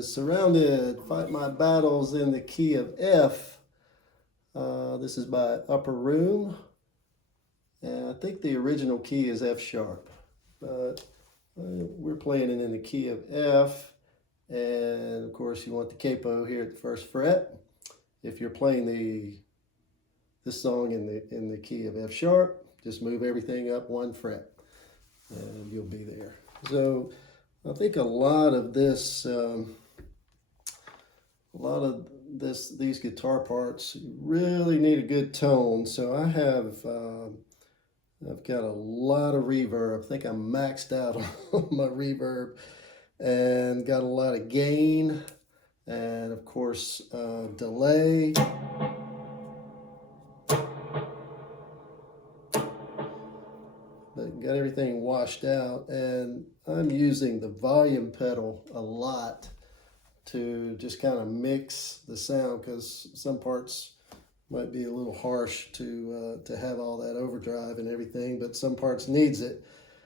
is Surrounded, Fight My Battles in the key of F. This is by Upper Room. And I think the original key is F sharp. But we're playing it in the key of F. And of course you want the capo here at the first fret. If you're playing this song in the key of F sharp, just move everything up one fret and you'll be there. So I think a lot of this, these guitar parts really need a good tone. So I've got a lot of reverb. I think I'm maxed out on my reverb, and got a lot of gain, and of course delay. But got everything washed out, and I'm using the volume pedal a lot to just kind of mix the sound, because some parts might be a little harsh to have all that overdrive and everything, but some parts needs it.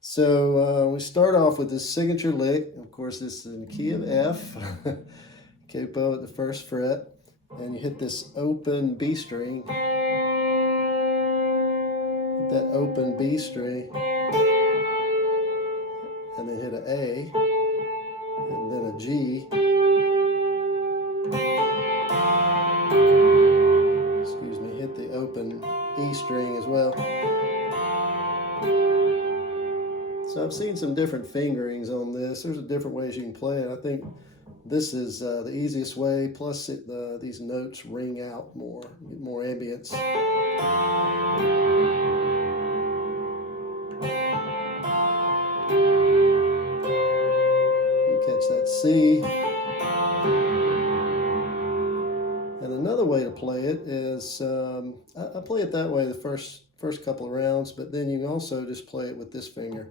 So we start off with this signature lick. Of course, this is in the key of F, capo at the first fret, and you hit this open B string. Hit that open B string, and then hit an A, and then a G. Hit the open E string as well. So I've seen some different fingerings on this. There's different ways you can play it. I think this is the easiest way. Plus, these notes ring out more, get more ambience. You catch that C. And another way to play it is, I play it that way the first couple of rounds, but then you can also just play it with this finger.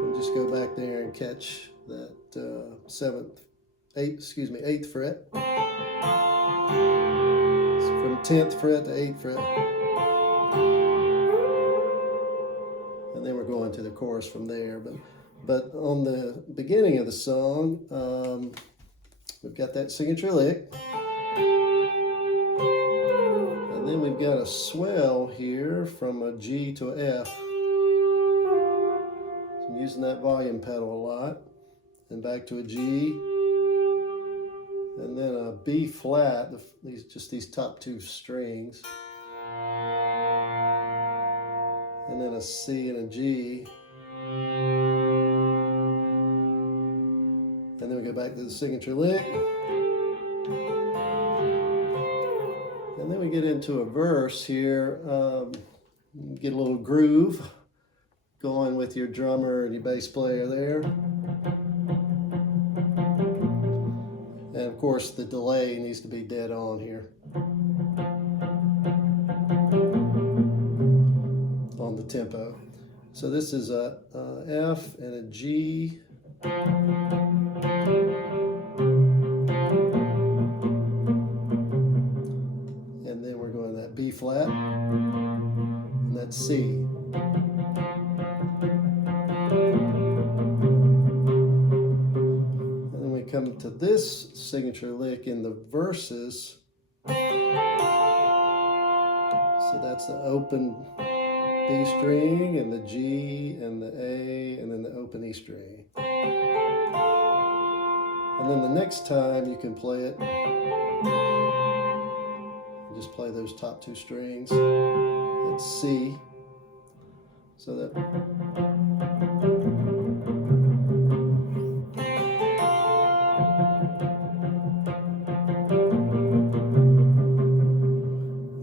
And just go back there and catch that eighth fret. It's from 10th fret to 8th fret. And then we're going to the chorus from there. But on the beginning of the song, we've got that signature lick. And then we've got a swell here from a G to an F. So I'm using that volume pedal a lot. And back to a G. And then a B flat, these top two strings. And then a C and a G. And then we go back to the signature lick. And then we get into a verse here. Get a little groove going with your drummer and your bass player there. And of course the delay needs to be dead on here. On the tempo. So this is a F and a G. And then we're going that B flat, and that's C. And then we come to this signature lick in the verses. So that's the open B string and the G and the A and then the open E string. And then the next time you can play it, just play those top two strings. That's C. So that.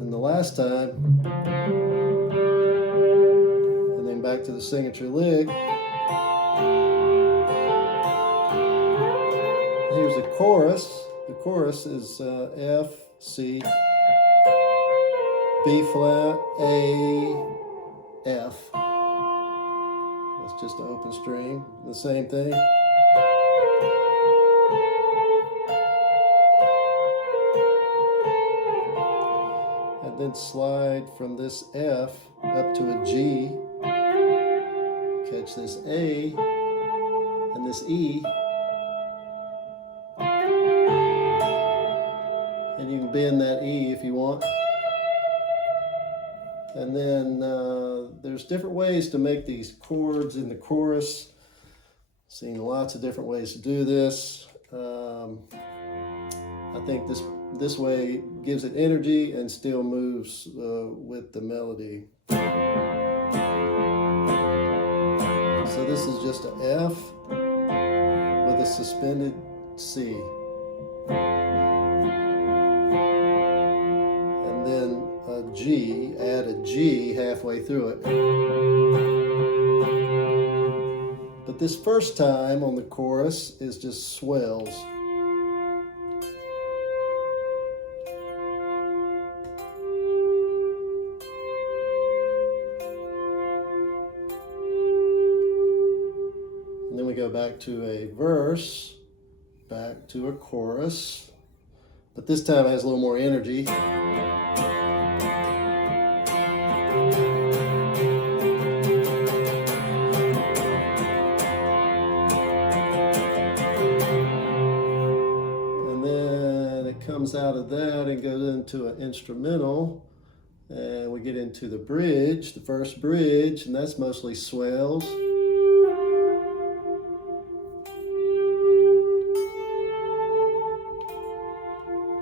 And the last time, and then back to the signature lick. Here's the chorus. The chorus is F, C, B flat, A, F. That's just an open string. The same thing. And then slide from this F up to a G. Catch this A, and this E. And you can bend that E if you want. And then there's different ways to make these chords in the chorus. Seen lots of different ways to do this. I think this way gives it energy and still moves with the melody. So this is just an F with a suspended C. And then a G, add a G halfway through it. But this first time on the chorus is just swells. And then we go back to a verse, back to a chorus, but this time it has a little more energy. And then it comes out of that and goes into an instrumental, and we get into the bridge, the first bridge, and that's mostly swells.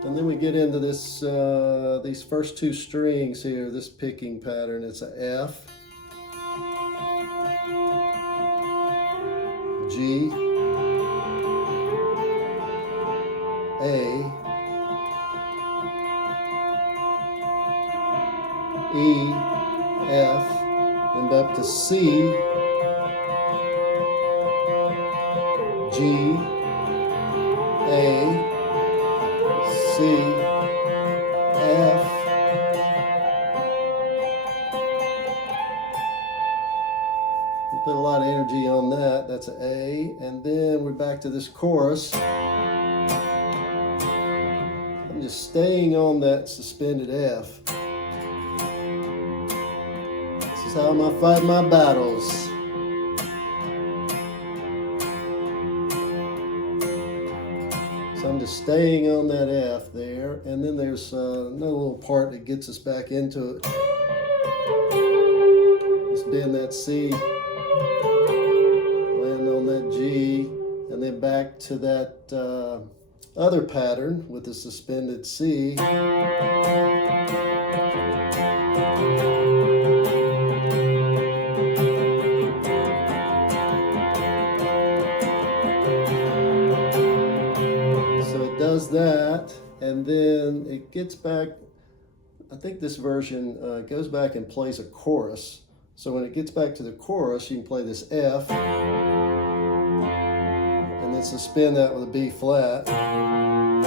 And then we get into this, these first two strings here, this picking pattern. It's a F, G, A, E, F, and up to C, G, A, C, F, we put a lot of energy on that. That's an A. And then we're back to this chorus. I'm just staying on that suspended F. This is how I fight my battles. So I'm just staying on that F there, and then there's another little part that gets us back into it. Let's bend that C, land on that G, and then back to that other pattern with the suspended C. Does that, and then it gets back. I think this version goes back and plays a chorus. So when it gets back to the chorus, you can play this F, and then suspend that with a B flat, and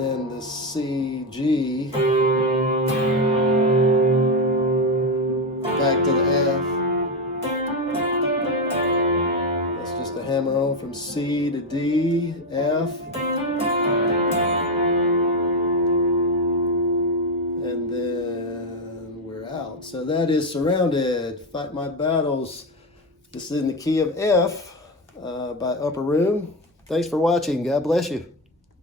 then the C, G, back to the F. The hammer on from C to D, F, and then we're out. So that is Surrounded, Fight My Battles. This is in the key of F by Upper Room. Thanks for watching. God bless you.